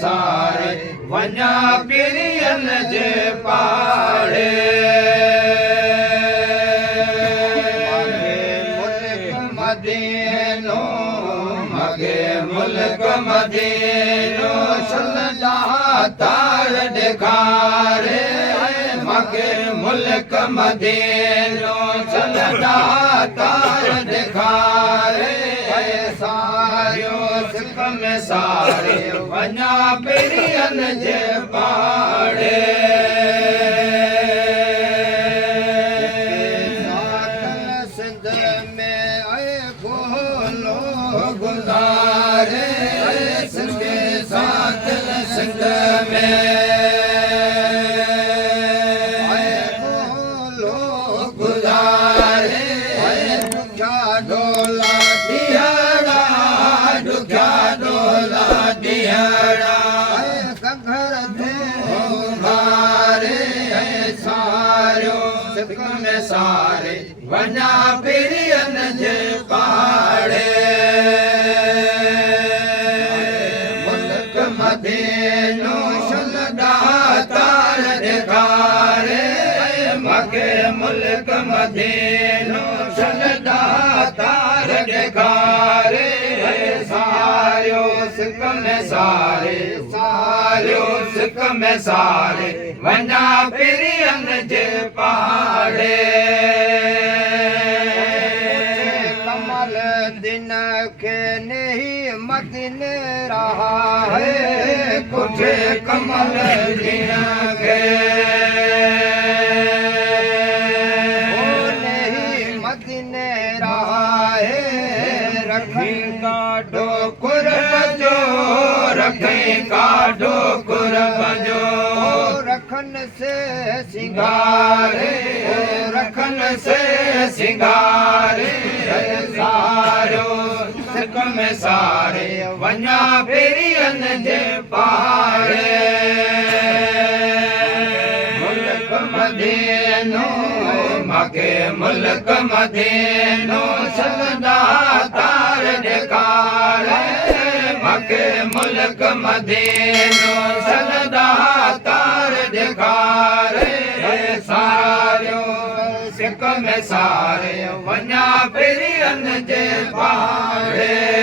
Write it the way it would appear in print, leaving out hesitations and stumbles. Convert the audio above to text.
सारे वञा पिरियन जे पाड़े मगे मुल्क मदीनो सल्लल्लाहु तार ॾेखारे मूंखे मुल्क मदीनो चलंदा तार ॾेखारे सारियो सिक में सारे वञा पिरियनि जे पाड़े गुज़ारे सिंध साथ सिंध में बोलो गुज़ारे दुखिया डोला दिहाड़ा दुखिया डोला दिहाड़ा घर मारे सारो सिक में सारे वञा पिरियनि जे पाड़े मदीनो चलंदा तार ॾेखारे मूंखे मुल्क मदीनो चलंदा तार ॾेखारे सारियो सिक में सारे सारियो सिक में सारे वञा पिरियनि जे पाड़े कमल दिन के नहीं मदीने रहा है कुछ कमल दिन के नहीं मदीने रहा है रखी काटो कुर्ब जो रखी काटो कुर्ब जो रखन से सिंगारे रखन से सिंगारे सारो सिक में सारे वञा पिरियनि जे पाड़े मुल्क मदीनो मूंखे मुल्क मदीनो चलंदा तार ॾेखारे मूंखे मुल्क मदीनो चलंदा तार ॾेखारे सारियो सिक में सारे वञा पिरियनि जे पाड़े